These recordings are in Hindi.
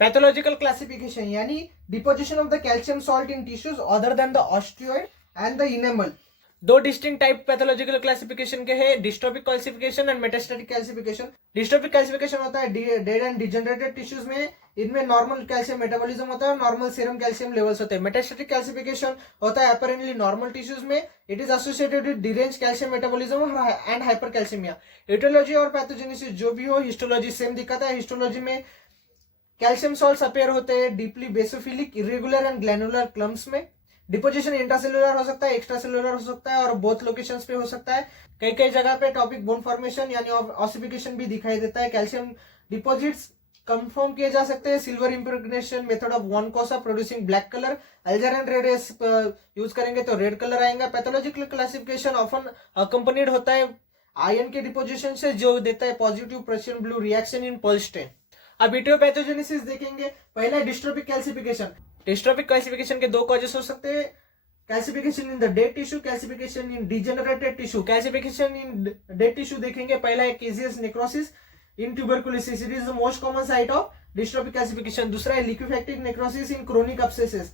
पैथोलॉजिकल क्लासिफिकेशन यानी deposition of the calcium salt in tissues other than the osteoid and the enamel. दो डिस्टिंक्ट टाइप पैथोलॉजिकल क्लासिफिकेशन के हैं, dystrophic classification and metastatic classification. Dystrophic classification होता है डेड एंड डिजेनरेटेड टिश्यूज में, इनमें नॉर्मल कैल्शियम मेटाबॉलिज्म होता है और नॉर्मल सीरम कैल्शियम लेवल्स होते हैं। मेटास्टैटिक क्लासिफिकेशन होता है अपेरेंटली नॉर्मल टिश्यूज में, it is associated with derange calcium metabolism and hypercalcaemia. Aetiology और पैथोजेनेसिस जो भी हो, हिस्टोलॉजी सेम दिखाता है। हिस्टोलॉजी में कैल्शियम सॉल्ट्स अपीयर होते हैं deeply basophilic, irregular and granular clumps में। डिपोजिशन इंट्रासेलुलर हो सकता है, एक्स्ट्रासेलुलर हो सकता है और बोथ लोकेशंस पे हो सकता है। कई कई जगह पे टॉपिक बोन फॉर्मेशन यानी ऑसिफिकेशन भी दिखाई देता है। कैल्शियम डिपॉजिट्स कंफर्म किए जा सकते हैं silver impregnation method of von Kossa producing black colour. Alizarin and red use करेंगे तो रेड कलर आएगा। पैथोलॉजिकल क्लासिफिकेशन ऑफन अकम्पनीड होता है आयन के डिपोजिशन से, जो देता है positive Prussian blue reaction in Perls stain. अब इटियोपैथोजेनेसिस देखेंगे। पहला डिस्ट्रोफिक कैल्सिफिकेशन। डिस्ट्रोफिक क्लासिफिकेशन के दो कॉजेस हो सकते हैं, calcification in the dead tissue, calcification in degenerated tissue. Calcification in dead tissue देखेंगे, पहला है caseous necrosis in tuberculosis, it is the most common site of dystrophic calcification. दूसरा है liquefactive necrosis in chronic abscesses.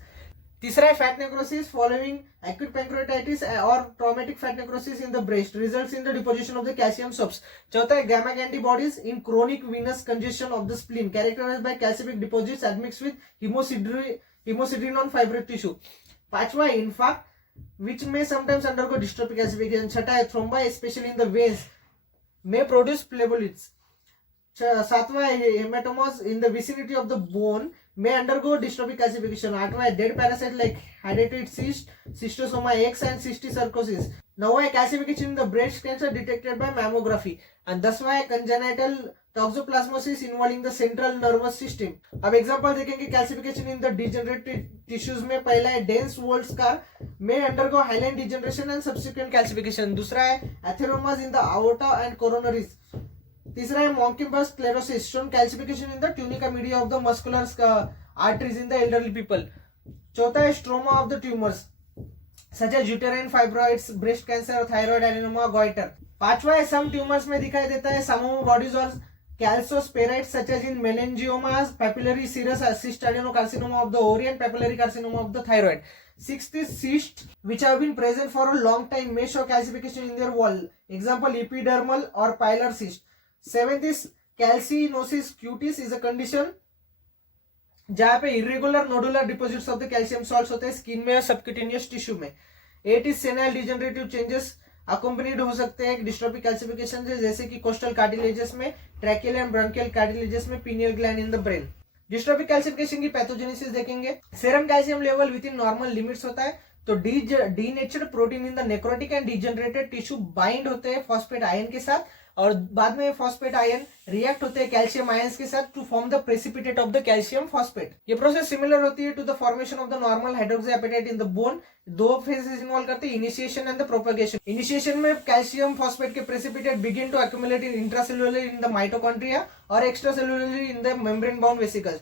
तीसरा है fat necrosis following acute pancreatitis और traumatic fat necrosis in the breast results in the deposition of the calcium soaps. चौथा है Gamna Gandy bodies in chronic venous congestion of the spleen characterised by calcific deposits admixed with hemocidin fibrous tissue. पांचवा है इन्फाक्ट विच में समटाइम्स अंडरगो डिस्ट्रोफिक कैल्सिफिकेशन। छठा है thrombi specially in the veins में प्रोड्यूस प्लेबोलिट्स। सातवां है hematomas in the vicinity of the bone में अंडरगो डिस्ट्रोफिक कैल्सिफिकेशन। आठवां है डेड पैरासाइट लाइक हाइड्रेटेड cyst, schistosoma eggs and cysticercosis. नौवां है calcification in the breast cancer detected by mammography. And 10वां है congenital toxoplasmosis involving the central nervous system. अब एग्जांपल देखेंगे calcification in the degenerated tissues में। पहला है डेंस वोल्ड स्कार में undergo hyaline degeneration and subsequent calcification. दूसरा है एथेरोमास इन द आओर्टा एंड कोरोनरीज। तीसरा है Monckeberg's sclerosis shown calcification in the tunica media of the muscular arteries in the elderly people. चौथा है stroma of the tumours such as uterine fibroids, breast cancer, thyroid adenoma, goitre. पांचवा है सम ट्यूमर्स में दिखाई देता है सामोमो बॉडीज और calcospherites such as in meningiomas, papillary serous cyst adenocarcinoma of the ovary, papillary carcinoma of the thyroid. Sixth is cysts which have been present for a long time may show calcification in their wall. Example epidermal or pilar cyst. Seventh is calcinosis cutis is a condition जहां पे irregular nodular deposits of the calcium salts होते हैं स्किन में और सबक्यूटेनियस टिश्यू में। 8 is senile degenerative changes अकोम्पनीड हो सकते हैं डिस्ट्रोफिक कैल्सिफिकेशन से, जैसे कि कोस्टल कार्टिलेजेस में, ट्रैकियल एंड ब्रोंकियल कार्टिलेजेस में, pineal gland in the brain. Dystrophic calcification की पैथोजेनेसिस देखेंगे। Serum calcium level with in normal limits होता है, तो denatured protein in the necrotic and degenerated tissue bind होते हैं फॉस्फेट आयन के साथ और बाद में फॉस्फेट आयन रिएक्ट होते हैं कैल्शियम आयंस के साथ to form the precipitate of the calcium phosphate. ये प्रोसेस सिमिलर होती है to the formation of the normal hydroxyapatite in the bone. दो फेजेस इन्वॉल्व करते हैं, initiation and the propagation. Initiation में कैल्शियम फॉस्फेट के precipitate begin to accumulate in intracellularly in the mitochondria और extracellularly in the membrane bound vesicles.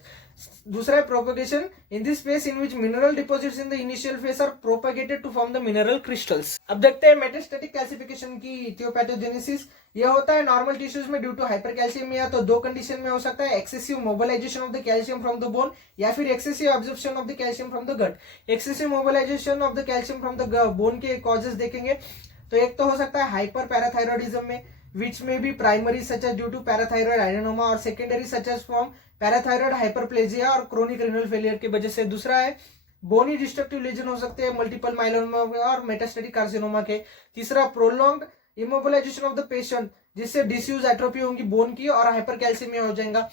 दूसरा है propagation in this phase in which mineral deposits in the initial phase are propagated to form the mineral crystals. अब देखते हैं मेटास्टैटिक कैल्सिफिकेशन की इथियोपैथोजेनेसिस। यह होता है नॉर्मल टिश्यूज में ड्यू टू हाइपरकैल्सीमिया, तो दो कंडीशन में हो सकता है, excessive mobilisation of the calcium from the bone या फिर excessive absorption of the calcium from the gut. Excessive mobilisation of the calcium from the bone के कॉजेस देखेंगे तो एक तो हो सकता है हाइपर पैराथायरॉइडिज्म में which may be primary such as due to parathyroid adenoma और secondary such as from parathyroid hyperplasia और chronic renal failure की वजह से। दूसरा है बोनी डिस्ट्रक्टिव लीजन हो सकते हैं मल्टीपल माइलोमा और मेटास्टेटिक कार्सिनोमा के। तीसरा prolonged immobilisation of the patient जिससे डिस्यूज एट्रोफी होगी बोन की और हाइपरकैल्सीमिया हो जाएगा।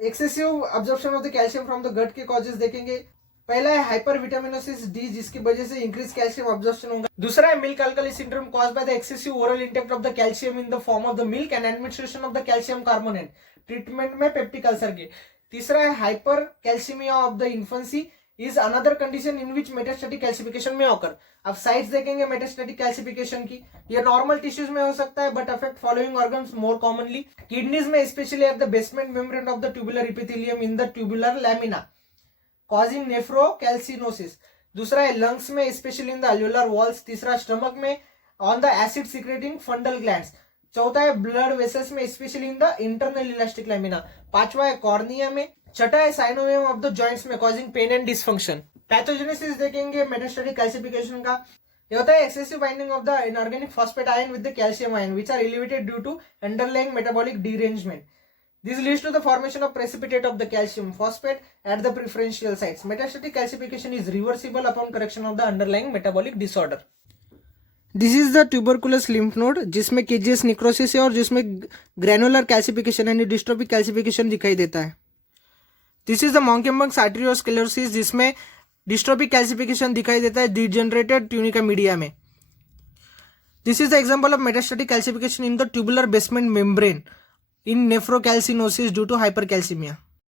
Excessive absorption of the calcium from the gut के कॉजेस देखेंगे। पहला है हाइपर विटामिनोसिस डी जिसकी वजह से इंक्रीज कैल्शियम अब्जॉर्प्शन होगा। दूसरा है milk alkali syndrome caused by the excessive oral intake of the calcium in the form of the milk and administration of the calcium carbonate treatment में पेप्टिक अल्सर के। तीसरा है hyper calcaemia of the infancy is another condition in which metastatic calcification में ऑकर। अब साइट्स देखेंगे मेटास्टैटिक कैल्सिफिकेशन की। ये नॉर्मल टिश्यूज में हो सकता है but affect following organs more commonly. Kidneys में specially at the basement membrane of the tubular epithelium in the tubular lamina causing nephrocalcinosis. दूसरा है लंग्स में specially in the alveolar walls. तीसरा स्टमक में on the acid secreting fundal glands. चौथा है ब्लड वेसल्स में specially in the internal elastic lamina. पांचवा है कॉर्निया में छठा है साइनोवियम ऑफ द जॉइंट्स में causing pain and dysfunction. Pathogenesis देखेंगे मेटास्टैटिक कैल्सिफिकेशन का। ये होता है excessive binding of the inorganic phosphate ion with the calcium ion which are elevated due to underlying metabolic derangement. This leads to the formation of precipitate of the calcium phosphate at the preferential sites. Metastatic calcification is reversible upon correction of the underlying metabolic disorder. This is the tuberculous lymph node जिसमें KGS necrosis है और जिसमें granular calcification यानी dystrophic calcification दिखाई देता है। This is the Monkeypox arteriosclerosis जिसमें dystrophic calcification दिखाई देता है degenerated tunica media में। This is the example of metastatic calcification in the tubular basement membrane in nephrocalcinosis due to hypercalcemia.